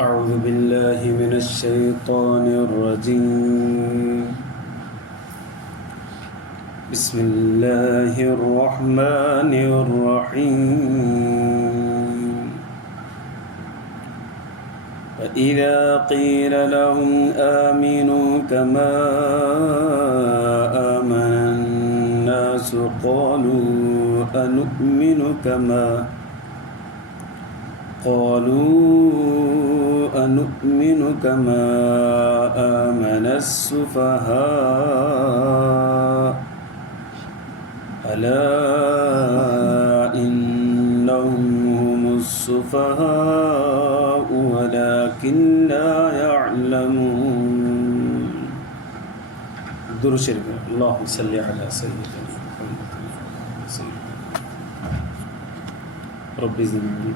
أعوذ بالله من الشيطان الرجيم بسم الله الرحمن الرحيم وإذا قيل لهم آمنوا كما آمن الناس قالوا أنؤمن كما آمن السفهاء ألا إنهم هم السفهاء ولكن لا يعلمون. درود شريف. اللهم صل على سيدنا محمد رب زدني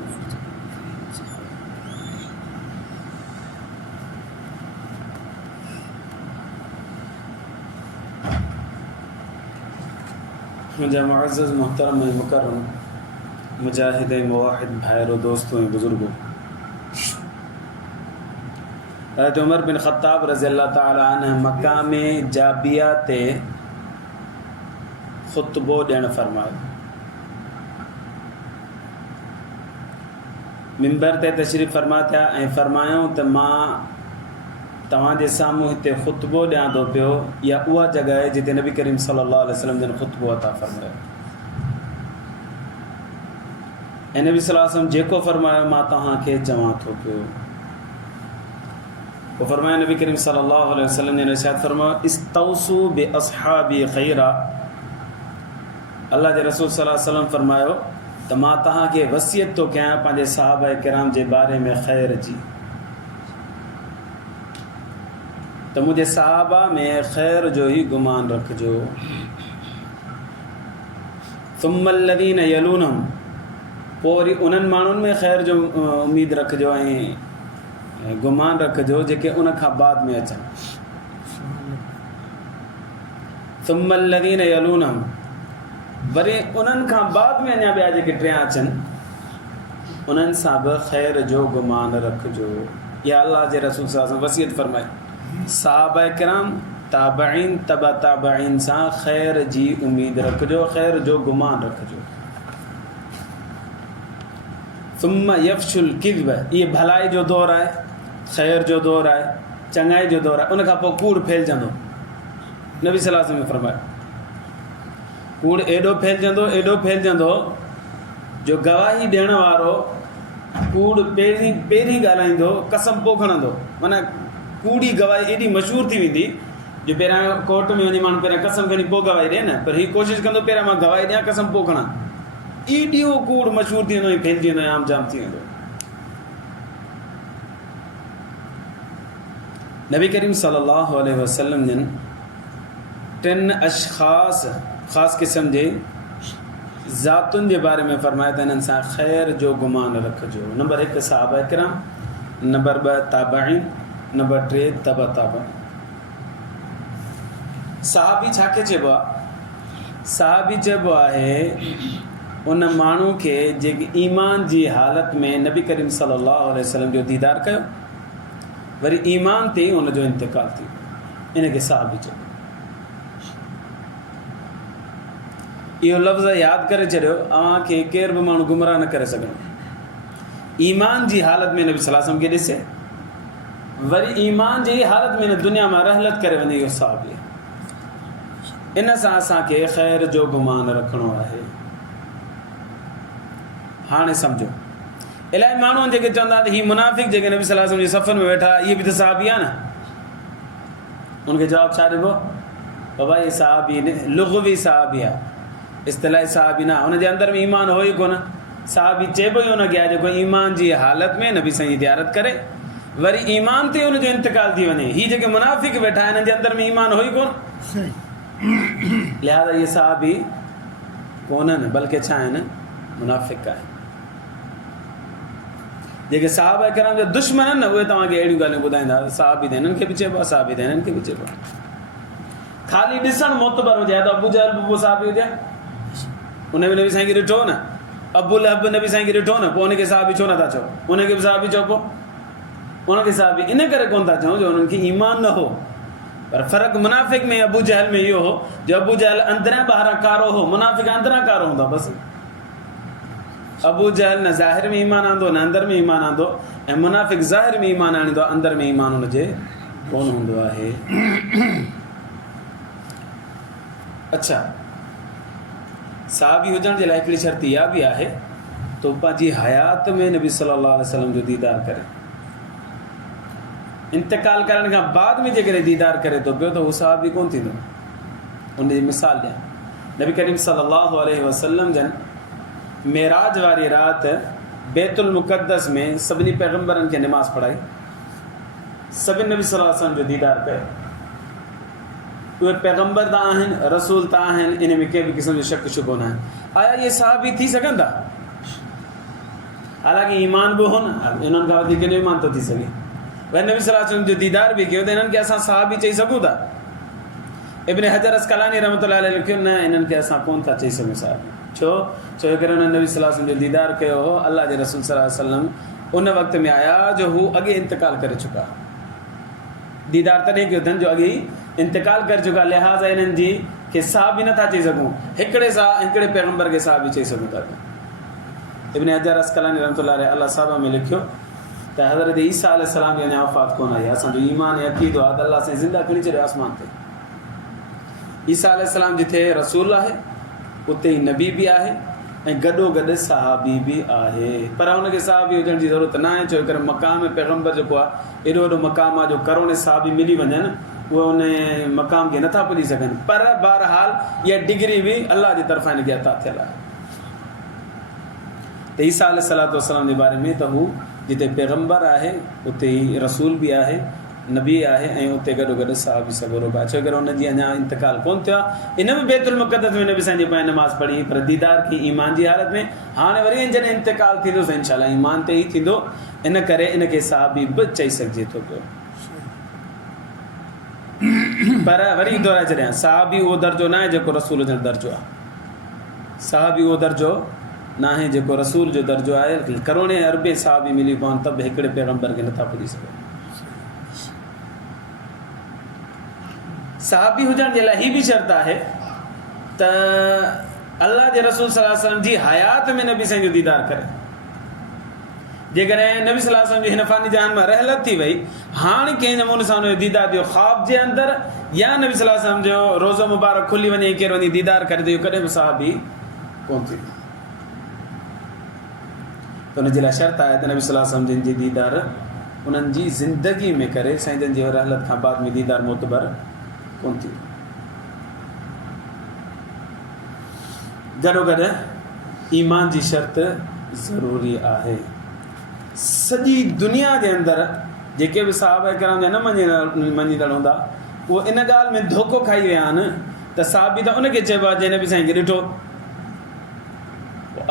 मुझे मुअज़्ज़ज़ मोहतरम मुकर्रम मुजाहिद मुवाहिद भाइयों दोस्तों बुज़ुर्गों, हज़रत उमर बिन ख़त्ताब रज़ियल्लाहु ताला अन्हु मक्का में जाबिया ते ख़ुतबो ॾियणु फरमायो। मिंबर ते तशरीफ़ फरमा थिया ऐं फरमायूं त मां तव्हांजे साम्हूं हिते ख़ुतबो ॾियां थो पियो, या उहा जॻह आहे जिते नबी करीम सल्लल्लाहु अलैहि वसल्लम जन ख़ुतबो अता फरमायो। ऐं नबी सल्लल्लाहु अलैहि वसल्लम जेको फरमायो मां तव्हांखे चवां थो पियो। पोइ फरमायो नबी करीम सल्लल्लाहु अलैहि वसल्लम जन इरशाद फरमायो इस्तौसू बि अस्हाबी ख़ैरा। अल्लाह जे रसूल सल्लल्लाहु अलैहि वसल्लम फरमायो त मां तव्हांखे वसियत थो कयां पंहिंजे सहाबा किराम जे बारे में ख़ैर जी, तो मुझे सहाबा में खैर जो ही गुमान रखजो। सुम्मल्लज़ीन यलूनहुम, पोइ वरी उन्हनि माण्हुनि में खैर जो उम्मीद रखजो ऐं गुमान रखजो जेके उन खां बाद में अचनि। सुम्मल्लज़ीन यलूनहुम, वरी उन्हनि खां बाद में अञा ॿिया जेके टियां अचनि उन्हनि सां बि खैर जो गुमान रखजो। या अल्लाह जे रसूल सल्लल्लाहु अलैहि वसल्लम वसियत फरमाई सहाबा किराम ताबईन तबा ताबईन सां खैर जी उम्मीद रखजो, खैर जो गुमान रखजो। सुम्मा यफ़शुल किज़्ब, ये भलाई जो दौर आहे, खैर जो दौर आहे, चङाई जो दौर आहे। उन खां पोइ कूड़ फैलजंदो। नबी सल्लल्लाहु अलैहि वसल्लम फरमायो कूड़ एॾो फैलजंदो जो गवाही ॾियण वारो कूड़ पहिरीं ॻाल्हाईंदो, कसम पोइ खणंदो। माना कूड़ी गवाही एॾी मशहूरु थी वेंदी जो पहिरियां कोर्ट में वञी माण्हू पहिरियां कसम खणी पोइ गवाही ॾिए न, पर हीअ कोशिशि कंदो पहिरियां मां गवाही ॾियां कसम पोइ खणा। एॾी उहो कूड़ मशहूरु थी वेंदो ऐं फैलिजी वेंदो, आम जाम थी वेंदो। नबी करीम सल्लल्लाहु अलैहि वसल्लम जन टिनि ख़ासि क़िस्म जे ज़ातुनि जे बारे में फरमाया त हिननि सां ख़ैर जो गुमान रखजो। नंबर 1 सहाबा किराम, नंबर 2 ताबईन, नंबर 3 तबा ताबईन। सहाबी छा खे चइबो आहे? सहाबी चइबो आहे उन माण्हू खे जेके ईमान जी हालत में नबी करीम सल्लल्लाहु अलैहि वसल्लम जो दीदार कयो, वरी ईमान ते ई उनजो इंतिकाल थी वियो, इनखे सहाबी चइबो। इहो लफ़्ज़ यादि करे छॾियो, अव्हांखे केर बि माण्हू गुमराह न करे सघंदो। ईमान जी हालत में नबी सल्लल्लाहु अलैहि वसल्लम खे ॾिसे, वरी ईमान जी हालत में न दुनिया में रहलत करे वञे, इहो सहाबी। इन सां असांखे ख़ैर जो गुमान रखणो आहे। हाणे सम्झो, इलाही माण्हू आहिनि जेके चवंदा त हीअ मुनाफ़िक़ जेके नबी सल्लल्लाहु अलैहि वसल्लम जे सफ़र में वेठा, इहे बि त सहाबी आहे न। उनखे जवाबु छा ॾिबो? बाबा इहे सहाबी लुग़वी सहाबी आहे, इस्तिलाही सहाबी न। हुनजे अंदर में ईमान हो ई कोन। सहाबी चइबो ई हुनखे आहे जेको ईमान जी हालत में नबी साईं जी ज़ियारत करे, वरी ईमान ते हुनजो इंतिकाल थी वञे। हीअ जेके मुनाफ़िक़ वेठा आहिनि हिन जे अंदर में ईमान हो ई कोन, लिहाज़ा इहे सहाबी कोन्हनि, बल्कि छा आहिनि? मुनाफ़िक़ आहिनि। जेके सहाबा किराम जा दुश्मन आहिनि न, उहे तव्हांखे अहिड़ियूं ॻाल्हियूं ॿुधाईंदा सहाबी त हिननि खे बि चइबो आहे, सहाबी त हिननि खे बि चइबो आहे। ख़ाली ॾिसणु मोतबर हुजे त अबू जहल बि सहाबी हुजे, उन में नबी साईं खे ॾिठो न, अबू लहब नबी साईं खे ॾिठो न, पोइ उनखे सहाबी छो नथा चओ? उनखे बि सहाबी चओ। पोइ उनखे साहबी इन करे कोन था चऊं जो उन्हनि खे ईमान न हो, पर फ़र्क़ु मुनाफ़िक़ में अबू जहल में इहो हो जो अबू जहल अंदरां ॿाहिरां कारो हो, मुनाफ़िक़ अंदरां कारो हूंदा बसि। अबू जहल न ज़ाहिर में ईमान आंदो न अंदर में ईमान आंदो, ऐं मुनाफ़िक़ ज़ाहिर में ईमान आणींदो, अंदर में ईमान हुनजे कोन हूंदो आहे। अच्छा, साहबी हुजण जे लाइ हिकिड़ी शर्त इहा बि आहे तो पंहिंजी हयात में नबी सल्लल्लाहु अलैहि वसल्लम जो दीदार करे, इंतकाल करण खां बाद में जेकॾहिं दीदार करे थो पियो त उहो साहबी कोन थींदो। उनजी मिसाल ॾियां, नबी करीम सल्लल्लाहु अलैहि वसल्लम जन मेराज वारी राति बैतुल मुक़द्दस में सभिनी पैगम्बरनि खे नमाज़ पढ़ाई, सभिनी नबी सल्लल्लाहु अलैहि वसल्लम जो दीदार कयो। उहे पैगम्बर त आहिनि, रसूल त आहिनि, इन में कंहिं बि क़िस्म जो शक शुबो न आहे। आया इहे साहबी थी सघनि था? हालांकि ईमान बि हो न, इन्हनि खां वधीक ईमान थो थी सघे। वरी नबी सल्लल्लाहु अलैहि वसल्लम जो दीदार बि कयो त इन्हनि खे असां साहबी चई सघूं था? इब्न हजर अस्कलानी रहमतुल्लाह अलैहि लिखियो न, इन्हनि खे असां कोन था चई सघूं साहबी। छो करे हुननि नबी सल्लल्लाहु अलैहि वसल्लम जो दीदार कयो हो, अल्लाह जे रसूल सल्लल्लाहु अलैहि वसल्लम उन वक़्त में आया जो हू अॻे इंतकाल करे चुका। दीदार तॾहिं कयो अथनि जो अॻे ई इंतकाल करे चुका, लिहाज़ा इन्हनि जी खे साहबी नथा चई सघूं, हिकिड़े पैगम्बर खे साहबी चई सघूं था। इब्न हजर अस्कलानी रहमतुल्लाह अलैहि अल्लाह साहब में लिखियो त हज़रत ईसा अलैहिस्सलाम जी अञा वफ़ात कोन आई, असांजो ईमान ऐं अक़ीदो आहे त अल्लाह साईं ज़िंदा खणी छॾियो आसमान ते। ईसा अलैहिस्सलाम जिथे रसूल आहे उते ई नबी बि आहे ऐं गॾोगॾु सहाबी बि आहे, पर हुनखे सहाबी हुजण जी ज़रूरत न आहे, छो करे मक़ाम पैगम्बर जेको आहे एॾो वॾो मक़ाम आहे जो करोड़े सहाबी मिली वञनि उहे उन मक़ाम खे नथा पुॼी सघनि, पर बहरहाल इहा डिग्री बि अल्लाह जी तरफ़ां हिनखे अता थियल आहे। त ईसा अलैहिस्सलातु वस्सलाम जे बारे में त हू जिते पैगम्बर आहे उते ई रसूल बि आहे, नबी आहे, ऐं उते गॾोगॾु सहाबी सॻोरो बि आहे, छो करे हुनजी अञा इंतकाल कोन थियो आहे। इन में बैतुल मुक़द्दस में नबी साईं जे पाण नमाज़ पढ़ी, पर दीदार की ईमान जी हालत में। हाणे वरी जॾहिं इंतकाल थींदो त इंशाअल्लाह ईमान ते ई थींदो, इन करे इनखे सहाबी बि चई सघिजे थो पियो। पर वरी दोहराए छॾियां, सहाबी उहो दर्जो न आहे जेको रसूल जो दर्जो आहे, सहाबी उहो दर्जो न आहे जेको रसूल जो दर्जो आहे। करोड़े अरबे सहाबी मिली पवनि त बि हिकिड़े पैगम्बर खे नथा पुॼी सघनि। सहाबी हुजण जे लाइ हीअ बि शर्त आहे त अल्लाह जे रसूल सल्लल्लाहु अलैहि वसल्लम जी हयात में नबी साईं जो दीदार करे। जेकॾहिं नबी सल्लल्लाहु अलैहि वसल्लम जी हिन फ़ानी जहान मां रहलत थी वई, हाणे कंहिं नमूने सां हुनजो दीदार थियो ख़्वाब जे अंदरि, या नबी सल्लल्लाहु अलैहि वसल्लम जो रोज़ो मुबारक खुली वञे, केरु वञी दीदार करे, त इहो कॾहिं बि सहाबी कोन थींदो। त हुनजे लाइ शर्त आहे त नबी सल्लल्लाहु अलैहि वसल्लम जिन जी दीदार उन्हनि जी ज़िंदगी में करे, साईं जन जी रहलत खां बाद में दीदार मोतबर कोन थी। गॾोगॾु ईमान जी शर्त ज़रूरी आहे। सॼी दुनिया जे अंदरि जेके बि सहाबा किराम जा न मञींदड़ हूंदा उहे इन ॻाल्हि में धोखो खाई विया आहिनि त सहाबी त उनखे चइबो आहे जंहिं नबी साईं खे ॾिठो,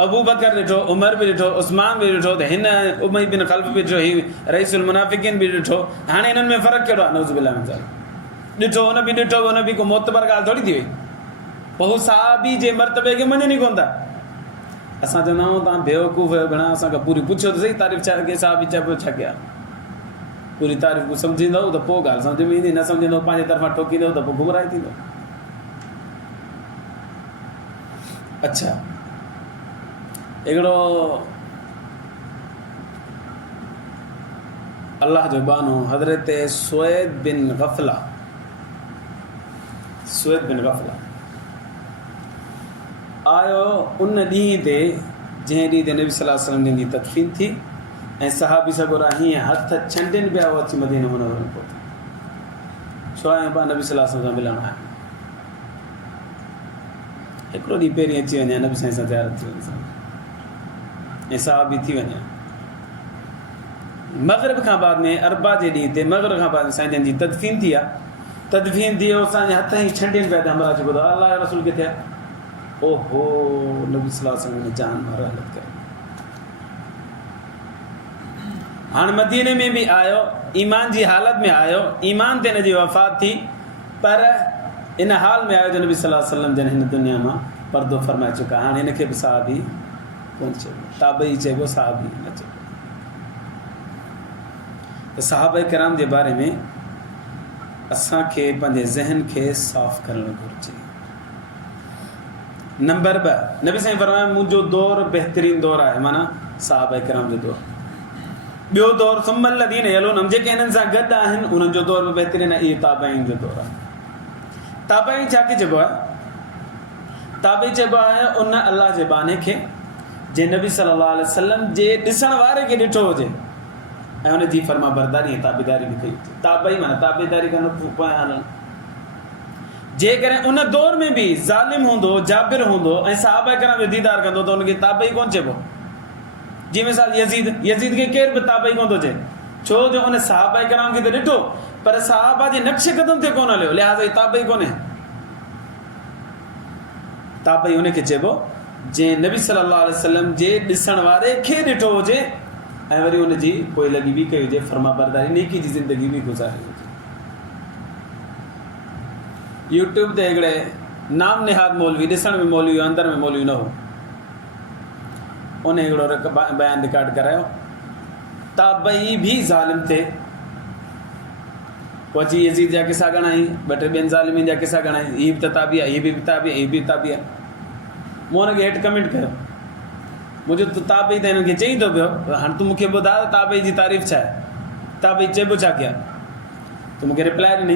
अबू बकर ॾिठो, उमर बि ॾिठो, उस्मान बि ॾिठो, त हिन उमई बिन ख़ल्फ बि ॾिठो, ही रईसुल मुनाफ़िकीन बि ॾिठो। हाणे हिननि में फ़र्क़ु कहिड़ो आहे? नऊज़ु बिल्लाह मिन ज़ालिक। ॾिठो हुन बि ॾिठो, हुन बि को मोतबर ॻाल्हि थोरी थी वई, पोइ हू सहाबी जे मर्तबे खे मञनि ई कोन था। असां चवंदा आहियूं तव्हां बेवकूफ़ आहियो घणा, असांखां पूरी पुछो त सही तारीफ़ छा के सहाबी चइबो छा कया, पूरी तारीफ़ को सम्झींदव त पोइ ॻाल्हि सम्झ में ईंदी, न सम्झंदव पंहिंजे तरफ़ां टोकींदव त पोइ गुमराह थींदो। अच्छा, हिकिड़ो अल्लाह जो बानो हज़रत सुवैद बिन गफ़ला आयो उन ॾींहं ते जंहिं ॾींहं ते नबी सल्लल्लाहु अलैहि वसल्लम जी तदफ़ीन थी, ऐं सहाबी सॻोरा हीअं हथ छंडनि पिया उहो अची मदीने मुनव्वर में पहुता। छो आहे पाण नबी सल्लल्लाहु अलैहि वसल्लम सां मिलणु आया, हिकिड़ो ॾींहुं पहिरीं अची वञे, नबी साईं सां ज़ियारत थी वञे ऐं सहाबी थी वञे। मग़रिब खां बाद में अरबा जे ॾींहं ते मग़रिब खां बाद साईं जन जी तदफ़ीन थी आहे, तदफ़ीन थी असांजे हथ ई छंडनि पिया था, हमरा चइबो त अल्लाह जो रसूल किथे आहे? ओहो, नबी सल्लल्लाहु अलैहि वसल्लम जान मां रहलत करे। हाणे मदीने में बि आयो, ईमान जी हालत में आयो, ईमान ते हिन जी वफ़ात थी, पर इन हाल में आयो जो नबी सल्लल्लाहु अलैहि वसल्लम जन हिन दुनिया मां पर्दो फरमाए चुका। हाणे हिनखे बि सहाबी कोन चइबो, ताबई चइबो, सहाबी न चइबो। त सहाबा किराम जे बारे में असांखे पंहिंजे ज़हन खे साफ़ करणु घुरिजे। नंबर 2, नबी साईं फरमाया मुंहिंजो दौर बहितरीन दौर आहे, माना सहाबा किराम जो दौर। ॿियो दौर सुम्मल लदीन यलूनहुम, जेके हिननि सां गॾु आहिनि उन्हनि जो दौर बि बहितरीन आहे। इहो ताबईन जो दौर आहे। ताबई छा खे चइबो आहे? ताबई चइबो आहे उन अल्लाह जे बाने खे जे नबी सल्लल्लाहु अलैहि वसल्लम जे ॾिसण वारे खे ॾिठो हुजे ऐं हुन जी फर्मा बरदारी ऐं ताबेदारी बि कई हुजे। ताबई माना ताबेदारी कंदो पोयां हलणु। जेकॾहिं उन दौर में बि ज़ालिम हूंदो, जाबिर हूंदो ऐं सहाबा किराम जो दीदार कंदो त हुनखे ताबई कोन चइबो। जीअं मिसाल यज़ीद खे केर बि ताबई कोन थो चए, छो जो उन सहाबा किराम खे त ॾिठो पर सहाबा जे नक्श क़दम ते कोन हलियो, लिहाज़ा ताबई कोन्हे। ताबई उनखे चइबो जंहिं नबी सल्लल्लाहु अलैहि वसल्लम जे ॾिसण वारे खे ॾिठो हुजे ऐं वरी हुनजी पोइ लॻी बि कई हुजे, फर्मा बरदारी नेकी जी ज़िंदगी बि गुज़ारी हुजे। यूट्यूब ते हिकिड़े नाम निहाद मौलवी, ॾिसण में मौलवी हो, अंदर में मौलवी न हो, उन हिकिड़ो बयान रिकॉर्ड करायो, ताबई बि ज़ालिम थे। पोइ अची यज़ीद जा किसा घणाई, ॿ टे ॿियनि ज़ालिमिन जा किसा घणाई, हीअ बि त ताबी आहे, हीअ बि ताबी आहे, हीअ बि ताबी आहे। मूं हुनखे हेठि कमेंट कयो, मुंहिंजो त ताबई त हिननि खे चई थो पियो, हाणे तूं मूंखे ॿुधाए ताबई जी तारीफ़ छा आहे, ताबई चइबो छा कया? तूं मूंखे रिप्लाई ॾिनी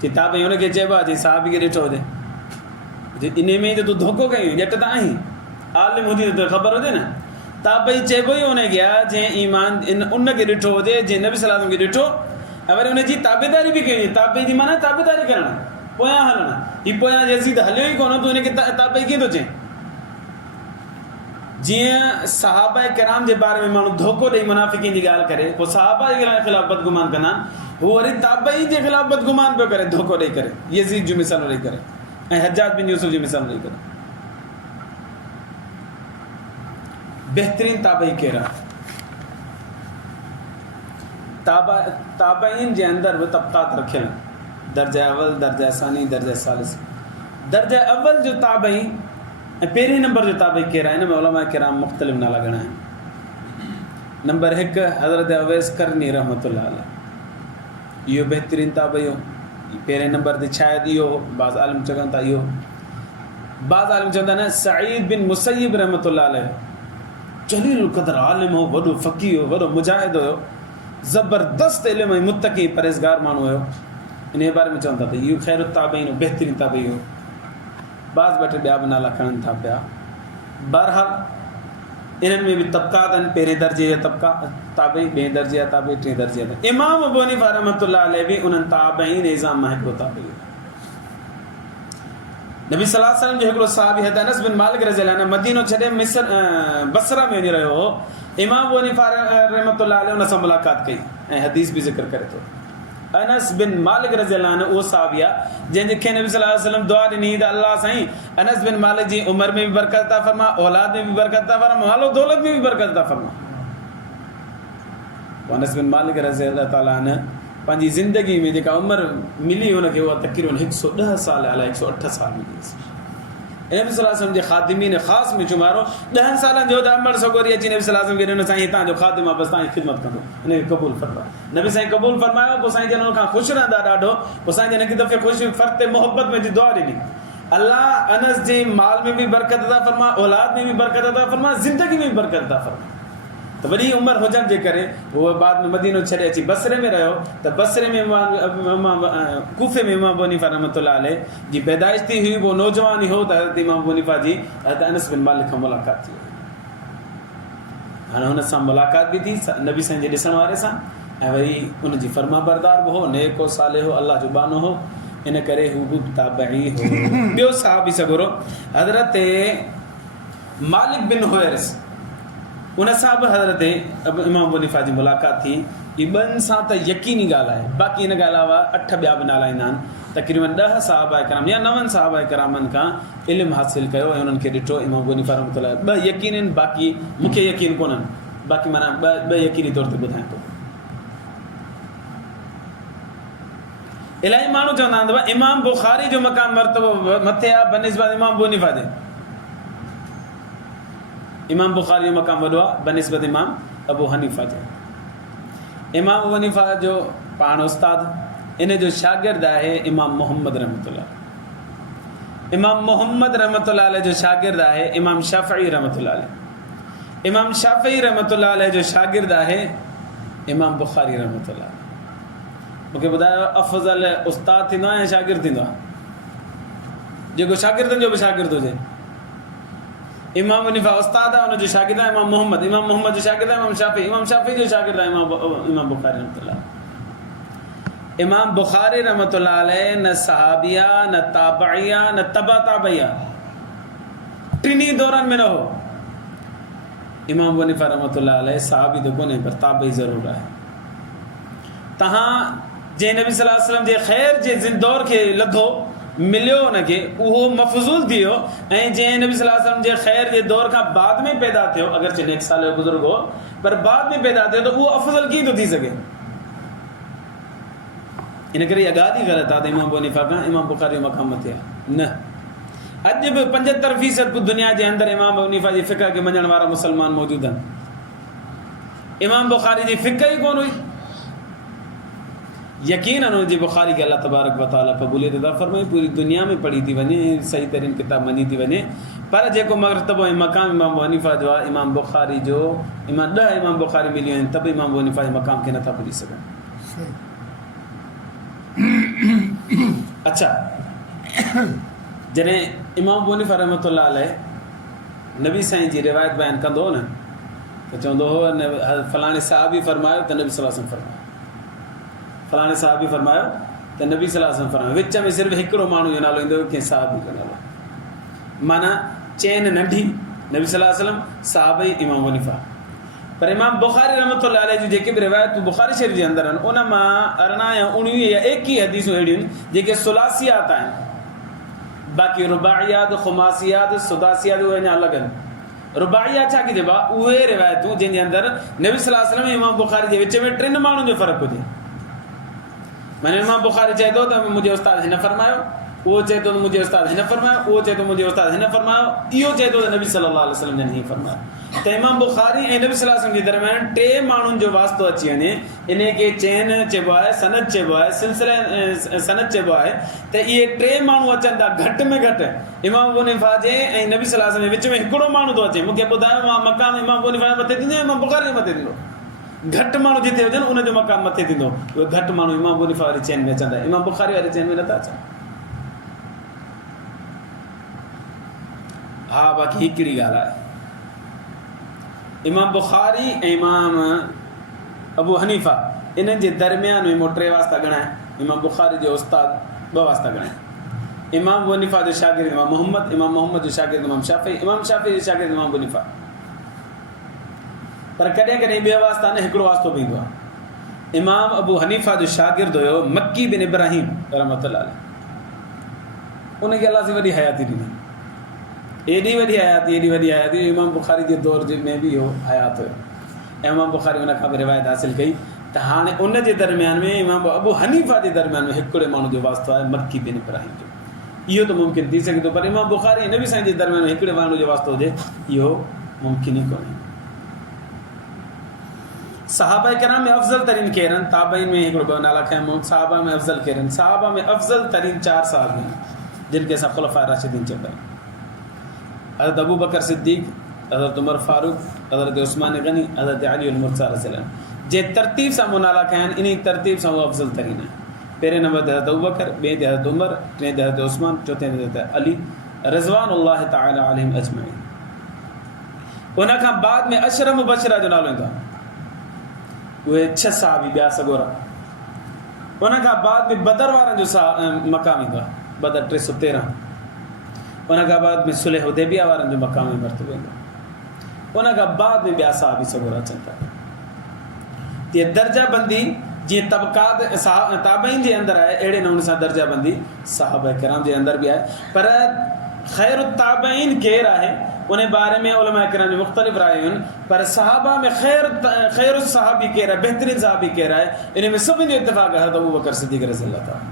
कि ताबई हुनखे चइबो आहे, चई साहबी खे ॾिठो हुजे। इन में त तूं धोखो कयूं, ॼट त आहीं, आलिम हुजे त ख़बर हुजे न। ताबई चइबो ई हुनखे आहे जंहिं ईमान उनखे ॾिठो हुजे, जंहिं नबी सल्लल्लाहु अलैहि वसल्लम खे ॾिठो ऐं वरी हुनजी ताबेदारी बि कई। ताबई जी माना ताबेदारी करणु, पोयां हलणु। हीउ पोयां यज़ीद हलियो ई कोन, तूं हिनखे ताबई कीअं थो चए? जीअं सहाबा किराम जे बारे में माण्हू धोखो ॾेई मुनाफ़िक़ीन जी ॻाल्हि करे, पोइ सहाबा जे ख़िलाफ़ बदगुमान कंदा आहिनि, हू वरी ताबई जे ख़िलाफ़ बदगुमान पियो करे, धोखो ॾेई करे, यज़ीद जूं मिसालूं ॾेई करे ऐं हज्जाज बिन यूसुफ जी मिसालूं ॾेई करे। बहितरीन ताबई कहिड़ा? ताबईन जे अंदरि बि तबक़ात रखियल, दर्जा अवल, दर्जा सानी, दर्जा सालिस। दर्जा अवल जो ताबई ऐं पहिरें नंबर जो ताबई कहिड़ा आहिनि? में उलमा किराम मुख़्तलिफ़ नाला घणा आहिनि। नंबर 1 हज़रत अवैस करनी रहमतुल्लाह अलैह, इहो बहितरीन ताबई हो। पहिरें नंबर ते शायदि इहो बाज़ आलिम चवनि था, इहो बाज़ आलिम चवंदा आहिनि सईद बिन मुसय्यब रहमतुल्लाह अलैह, जलील क़दर आलिम हो, वॾो फ़क़ीह हो, वॾो मुजाहिद हुयो, ज़बरदस्त इल्म ऐं मुत्तक़ी परहेज़गार माण्हू हुयो। इन जे बारे में चवनि था त इहो ख़ैर ताबईन हो, बहितरीन ताबई हो। बाज़ ॿ टे ॿिया बि नाला खणनि था पिया। बहरहाल इन्हनि में बि तबक़ात आहिनि, पहिरें दर्जे जा तबक़ा ताबई, ॿिएं दर्जे जा ताबई, टें दर्जे जा। इमाम अबू हनीफ़ा रहमतुल्लाह अलैह बि उन्हनि ताबईन निज़ाम मां हिकिड़ो ताबई हो। नबी सल्लल्लाहु अलैहि वसल्लम जो हिकिड़ो सहाबी हज़रत अनस बिन मालिक रज़ियल्लाहु अन्हु मदीनो छॾे मिस्र बसरा में वञी रहियो हो। इमाम अबू हनीफ़ा रहमतुल्लाह अलैह उन सां मुलाक़ात कई ऐं हदीस बि ज़िक्र करे थो। अनस बिन मालिक रज़ियल्लाहु अन्हु उहो सहाबी आहे जंहिंखे नबी सल्लल्लाहु अलैहि वसल्लम दुआ ॾिनी त अल्लाह साईं अनस बिन मालिक जी उमिरि में बि बरकत अता फरमा, औलाद में बि बरकत अता फरमा, मालो दौलत में बि बरकत अता फरमा। अनस बिन मालिक रज़ियल्लाहु ताला अन्हु पंहिंजी ज़िंदगी में जेका उमिरि मिली हुनखे उहा तक़रीबन 110 साल, अलाए 108 साल मिली। नबी सल्लल्लाहु अलैहि वसल्लम जे ख़ादिमीन ख़ासि में शुमारो 10 सालनि जो अमर सगोरी अची नबी सल्लल्लाहु अलैहि वसल्लम खे ॾिनो, साईं तव्हांजो ख़ादिम आहे, बसि तव्हांजी ख़िदमत कंदो, हिनखे क़बूल फरमायो। नबी साईं क़बूल फरमायो, पोइ साईं जन हुन खां ख़ुशि रहंदा ॾाढो। पोइ साईं जन हिकु दफ़े ख़ुशि फ़र्क़ ते मोहबत में जी दुआ ॾिनी, अल्लाह अनस जे माल में बि बरकत अता फरमा, औलाद में बि बरकत अता फरमा, ज़िंदगी में बि बरकत अता फरमा। त वॾी उमिरि हुजण जे करे उहो बाद में मदीनो छॾे अची बसरे में रहियो। त बसरे में कूफे में इमाम अबू हनीफ़ा रहमतुल्लाह अलैह जी पैदाइश थी हुई। वो नौजवान ई हो त हज़रत इमाम अबू हनीफ़ा जी हज़रत अनस बिन मालिक खां मुलाक़ात थी। हाणे हुन सां मुलाक़ात बि थी नबी साईं जे ॾिसण वारे सां, ऐं वरी उनजी फर्मा बरदार बि हो, नेक हो, साले हो, अल्लाह जो बानो हो, इन करे हू बि ताबई हो। ॿियो सहाबी सगोरो हज़रत मालिक बिन हुवैरिस, उन सां बि हज़रत इमाम अबू हनीफ़ा जी मुलाक़ात थी। ही ॿियनि सां त यकीनी ॻाल्हि आहे, बाक़ी हिन खां अलावा 8 ॿिया बि नाला ईंदा आहिनि। तक़रीबन 10 सहाबा किराम या 9 सहाबा किरामनि खां इल्मु हासिलु कयो ऐं उन्हनि खे ॾिठो। इमाम अबू हनीफ़ा रहमतुल्लाह 2 यकीन आहिनि, बाक़ी मूंखे यकीन कोन्हनि, बाक़ी माना 2 यकीनी तौर ते ॿुधायां थो। इलाही माण्हू चवंदा आहिनि इमाम बुखारी जो मक़ाम मर्तबो मथे आहे बनिस्बत इमाम अबू हनीफ़ा जे। इमाम बुखारी जो मक़ाम वॾो आहे बनिस्बत इमाम अबू हनीफ़ा जे। इमाम अबू हनीफ़ा जो पाण उस्ताद, इन जो शागिर्द है इमाम मोहम्मद रहमतुल्लाह। इमाम मोहम्मद रहमतुल्लाह अलैह जो शागिर्द है इमाम शाफ़िई रहमतुल्लाह अलैह। इमाम शाफ़िई रहमतुल्लाह अलैह जो शागिर्द है इमाम बुखारी रहमतुल्लाह अलैह। मूंखे ॿुधायो अफ़ज़ल उस्ताद थींदो आहे या शागिर्द थींदो आहे? जेको शागिर्दनि जो बि शागिर्द हुजे। इमाम हनीफ़ा उस्ताद आहे, हुनजो शागिर्द आहे इमाम मोहम्मद जो शागिर्द आहे इमाम शाफ़ी जो शागिर्द आहे इमाम बुखारी रहमतुल्लाह। इमाम बुखारी रहमतुल्लाह अलैह न सहाबिया न ताबइया न तबा ताबइया टिनी दौरनि में न हो। इमाम अबू हनीफ़ा रहमतुल्लाह अलैह सहाबी तो कोन्हे पर ताबई ज़रूरु आहे। तहां जे नबी सल्लल्लाहु अलैहि वसल्लम जे ख़ैर जे दौर खे लधो मिलियो उनखे, उहो मफ़ज़ूल थी वियो। ऐं जंहिं नबी सल्लल्लाहु अलैहि वसल्लम जे ख़ैर जे दौर खां बाद में पैदा थियो, अगरचे नेक साल जो बुज़ुर्ग हो पर बाद में पैदा थियो, त उहो अफ़ज़ल कीअं थो थी सघे? इन करे इहा ॻाल्हि ई ग़लति आहे त इमाम अबू हनीफ़ा खां इमाम बुखारी जो मक़ाम मथे आहे। न, अॼु बि 75% दुनिया जे अंदरि इमाम अबू हनीफ़ा जी फ़िक़ह खे मञण वारा मुस्लमान मौजूद आहिनि। इमाम बुखारी जी फ़िक़ह ई कोन हुई। यकीन हुनजी बुखारी के अल्लाह तबारक व तआला क़बूलियत अता फ़रमाई, पूरी दुनिया में पढ़ी थी वञे, सही तरीन किताब मञी थी वञे। पर जेको मरतबो ऐं मक़ाम इमाम अबू हनीफ़ा जो आहे, इमाम बुखारी जो 10 इमाम बुखारी मिलियूं आहिनि, तब इमाम अबू हनीफ़ा जे मक़ाम खे नथा पुॼी सघनि। अच्छा, जॾहिं इमाम अबू हनीफ़ा रहमतुल्लाह अलैह नबी साईं जी रिवायत बयानु कंदो न, त चवंदो हो फलाणे साहबी फरमायो त नबी सल्लल्लाहु अलैहि वसल्लम फरमायो, फलाणे साहबी फरमायो त नबी सल्लल्लाहु अलैहि वसल्लम फरमायो। विच में सिर्फ़ु हिकिड़ो माण्हू जो नालो ईंदो, कंहिं साहबी जो नालो, माना चैन नंढी, नबी सल्लल्लाहु अलैहि वसल्लम, साहबई, इमाम अबू हनीफ़ा। पर इमाम बुखारी रहमतुल्लाह अलैह जी जेके बि रिवायतूं बुखारी शरीफ़ जे अंदरि आहिनि, उन मां 18 या 19 या 21 हदीसूं अहिड़ियूं आहिनि जेके सुलासियात आहिनि। बाक़ी रुबाइयात, खुमासियात, सुदासियात उहे अञा अलॻि आहिनि। रुबाइया छा की चइबो आहे? उहे रिवायतूं जंहिंजे अंदरि नबी सल्लल्लाहु अलैहि वसल्लम ऐं इमाम बुखारी जे विच में 3 माण्हुनि जो फ़र्क़ु हुजे। माना इमाम बुखारी चए थो त मुंहिंजे उस्ताद हिन फरमायो, उहो चए थो त मुंहिंजे उस्ताद हिन फरमायो, उहो चए थो मुंहिंजे उस्ताद हिन फरमायो, इहो चए थो त नबी सल्लल्लाहु अलैहि वसल्लम जन हीअं फरमायो। त इमाम बुखारी ऐं नबी सल्लल्लाहु अलैहि वसल्लम जे दरमियान 3 माण्हुनि जो वास्तो अची वञे, इन खे चैन चइबो आहे, सनद चइबो आहे, सिलसिला सनद चइबो आहे। त इहे 3 माण्हू अचनि था घटि में घटि इमाम अबू हनीफ़ा जे ऐं नबी सल्लल्लाहु अलैहि वसल्लम जे विच में हिकिड़ो माण्हू थो अचे। मूंखे ॿुधायो मां मक़ाम इमाम अबू हनीफ़ा जे मथे थींदो या इमाम बुखारी जे मथे थींदो? घटि माण्हू जिते हुजनि उनजो मक़ाम मथे थींदो। उहे घटि माण्हू इमाम अबू हनीफ़ा वारी चैन में अचंदा, इमाम बुखारी वारी चैन में नथा अचनि। हा, बाक़ी हिकिड़ी ॻाल्हि आहे, इमाम बुखारी ऐं इमाम अबू हनीफ़ा इन्हनि जे दरमियान में मूं 3 वास्ता ॻणाए। इमाम बुखारी जो उस्ताद 2 वास्ता ॻणाए, इमाम अबू हनीफ़ा जो शागिर्द इमाम मोहम्मद जो शागिर्द इमाम शाफ़ी जो शागिर्द इमाम अबू हनीफ़ा। पर कॾहिं कॾहिं 2 वास्ता न, हिकिड़ो वास्तो बि ईंदो आहे। इमाम अबू हनीफ़ा जो शागिर्द हुयो मक्की बिन इब्राहिम रहमतुल्लाह अलैह, उनखे अल्लाह से वॾी हयाती ॾिनी, एॾी वॾी हयाती इमाम बुखारी जे दौर में बि इहो हयात हुयो। ऐं इमाम बुखारी उन खां बि रिवायत हासिलु कई त हाणे उन जे दरमियान में इमाम अबू हनीफ़ा जे दरमियान में हिकिड़े माण्हू जो वास्तो आहे मक्की बिन इब्राहिम जो। इहो त मुमकिन थी सघे थो, पर इमाम बुखारी ऐं नबी साईं जे दरमियान में हिकिड़े माण्हू जो वास्तो हुजे, इहो मुमकिन ई कोन्हे। सहाबा किराम में अफ़ज़ल तरीन केरु आहिनि? ताबईन में हिकिड़ो 2 नाला खयूं। सहाबा में अफ़ज़ल केरु आहिनि? सहाबा में अफ़ज़ल तरीन 4 साहबी आहिनि जिन खे असां ख़ुलफ़ाए राशिदीन चवंदा आहियूं। हज़रत अबू बकर सिद्दीक़, हज़रत उमर फारूक, हज़रत उस्मान गनी, हज़रत अली मुर्तज़ा रज़ियल्लाहु अन्हु। जे तरतीब सां मूं नाला खया आहिनि, इन तरतीब सां उहो अफ़ज़ल तरीन आहे। पहिरें नंबर ते हज़रत अबू बकर, ॿिएं ते हज़रत उमर, टें ते हज़रत उस्मान, चौथें ते हज़रत अली रिज़वानुल्लाह तआला अलैहिम अजमईन। उन खां बाद में अशर मुबशरा जो नालो ईंदो आहे, उहे 6 साहबी ॿिया सॻोरा। उन खां बाद में बदर वारनि जो मक़ाम ईंदो आहे, बदर 313। उन खां बाद में सुलह हुदैबिया वारनि जो मक़ाम मरतबो ईंदो आहे। उन खां बाद में ॿिया साहबी सॻोरा अचनि था। तीअं दर्जा बंदी जीअं तबक़ात ताबईन जे अंदरि आहे, अहिड़े नमूने सां दर्जा बंदी सहाबा किराम जे अंदरि बि आहे। पर ख़ैरु ताबईन केरु आहे उन बारे में उलमा किराम जी मुख़्तलिफ़ रायूं आहिनि। पर सहाबा में ख़ैरु सहाबी केरु आहे, बहितरीन सहाबी केरु आहे, इन में सभिनी जो इत्तिफ़ाक़ आहे त अबू बकर सिद्दीक़ रज़ियल्लाहु ताला।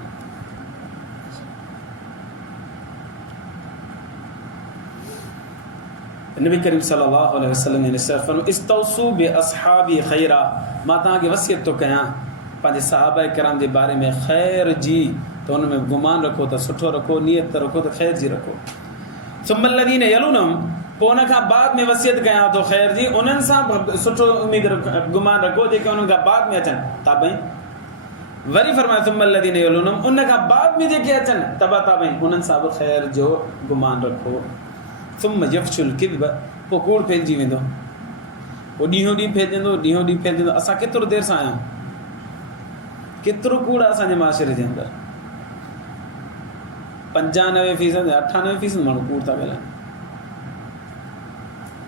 नबी करीम सल्लल्लाहु अलैहि वसल्लम ने फरमाया इस्तौसू बि अस्हाबी खैरा, मां तव्हांखे वसियत थो कयां पंहिंजे सहाबा किराम जे बारे में ख़ैर जी, तो हुन में गुमान रखो त सुठो रखो, नियत रखो त ख़ैर जी रखो। सुम्मल लदीन यलूनहुम, पोइ उन खां बाद में वसियत कयां थो ख़ैर जी, उन्हनि सां सुठो उमेद गुमान रखो जेके उन्हनि खां बाद में अचनि ताबई। वरी फरमाया सुम्मल लदीन यलूनहुम, उन खां बाद में जेके अचनि तबा ताबई, उन्हनि सां बि ख़ैर जो गुमान रखो। सुम्म यफ़शुल किज़्ब, पोइ कूड़ फैलिजी वेंदो, पोइ ॾींहों ॾींहुं फैलिजंदो, ॾींहों ॾींहुं फैलिजंदो। असां केतिरो देरि सां आहियूं, केतिरो कूड़ आहे असांजे माशरे जे अंदरि। 95% 98% माण्हू कूड़ था ॻाल्हाइनि।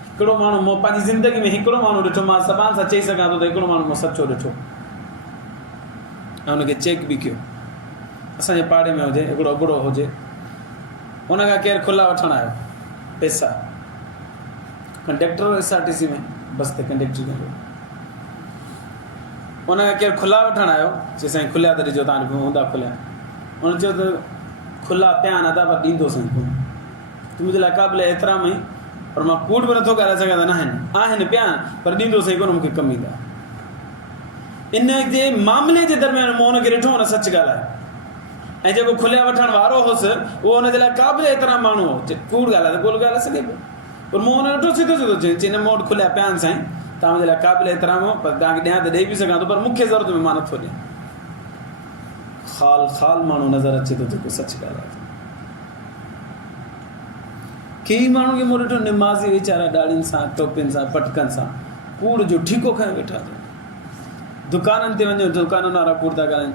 हिकिड़ो माण्हू मूं पंहिंजी ज़िंदगी में हिकिड़ो माण्हू ॾिठो, मां ज़बान सां चई सघां थो त हिकिड़ो माण्हू मूं सचो ॾिठो ऐं हुनखे चेक बि कयो। असांजे पाड़े में हुजे, हिकिड़ो बुढ़ो हुजे, हुन खां केरु खुला वठणु आयो पैसा, कंडक्टर SRTC में बस ते कंडक्टर कंदो, हुन खां केरु खुला वठणु आयो, चई साईं खुलिया त ॾिजो, तव्हां हूंदा खुलिया। हुन चयो त खुला पिया आहिनि अदा, पर ॾींदोसीं कोन, तूं मुंहिंजे लाइ क़ाबिल एतिराम आई, पर मां कूड़ बि नथो ॻाल्हाए सघां त न आहिनि पिया पर ॾींदोसीं कोन, मूंखे कमु ईंदा। इन जे मामले जे दरम्यान मूं हुनखे ॾिठो, हुन सच ॻाल्हायो, ऐं जेको खुलिया वठण वारो हुउसि उहो हुनजे लाइ क़ाबिल एतिराम माण्हू हो, कूड़ ॻाल्हाए त कूड़ ॻाल्हाए सघे पियो, पर मूं हुन ॾिठो सिधो सिधो चई न मूं वटि खुलिया पिया आहिनि साईं, तव्हां मुंहिंजे लाइ क़ाबिल एतिराम हो, पर तव्हांखे ॾियां त ॾेई बि सघां थो, पर मूंखे ज़रूरत में मां नथो ॾियां। ख़ाल माण्हू नज़र अचे थो जेको सच ॻाल्हाए थो। कई माण्हू खे मूं ॾिठो निमाज़ी वीचारा ॾाढ़ियुनि सां, टोपियुनि सां, पटकनि सां कूड़ जो ठीको खयो वेठा अथव। दुकाननि ते वञो, दुकाननि वारा कूड़ था ॻाल्हाइनि,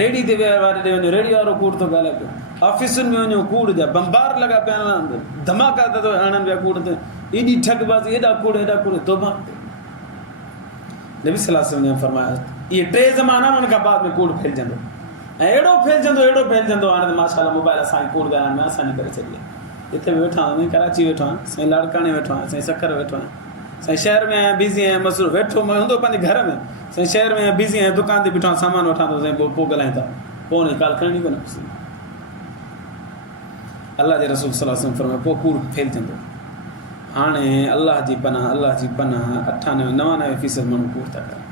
रेडी ते वारे ॾे वञो, रेडी वारो कूड़ थो ॻाल्हाए पियो, ऑफिसुनि में वञो कूड़ जा बम्बार लॻा पिया आहिनि, धमाका था हणनि पिया कूड़ ते, एॾी ठगबाज़ी, एॾा कूड़ तौबा। नबी सल्लल्लाहु अलैहि वसल्लम फरमाया इहे 3 ज़माना हुन खां बाद में कूड़ फैलिजंदो, ऐं एॾो फैलिजंदो, हाणे त माशाअल्लाह मोबाइल असांखे कूड़ ॻाल्हाइण में आसानी करे छॾी आहे। हिते बि वेठो आहियां, कराची वेठो आहियां, साईं लाड़काणे वेठो आहियां, साईं सखर वेठो आहियां, साईं शहर में आहियां, बिज़ी आहियां, मसरूफ़ वेठो मां हूंदो पंहिंजे घर में, साईं शहर में आहियां, बिज़ी आहियां, दुकान ते बीठो आहियां, सामान वठां थो, साईं पोइ ॻाल्हायूं था, पोइ हुनजी ॻाल्हि करणी कोन्हे। अलाह जे रसूल सल्लल्लाहु अलैहि वसल्लम फरमायो पोइ कूड़ फैलिजंदो। हाणे अलाह जी पनाह 98-99% माण्हू कूड़ था कनि।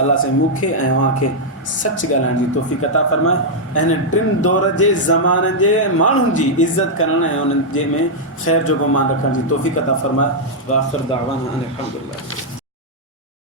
अलाह साईं मूंखे ऐं अव्हांखे सच ॻाल्हाइण जी तौफ़ीक़ अता फरमाए, ऐं हिन 3 दौर जे ज़माने जे माण्हुनि जी इज़त करण ऐं उन्हनि जे में ख़ैर जो गुमान रखण जी तौफ़ीक़ अता फरमाए। व आख़िर दावाना अनिल हम्दुलिल्लाह।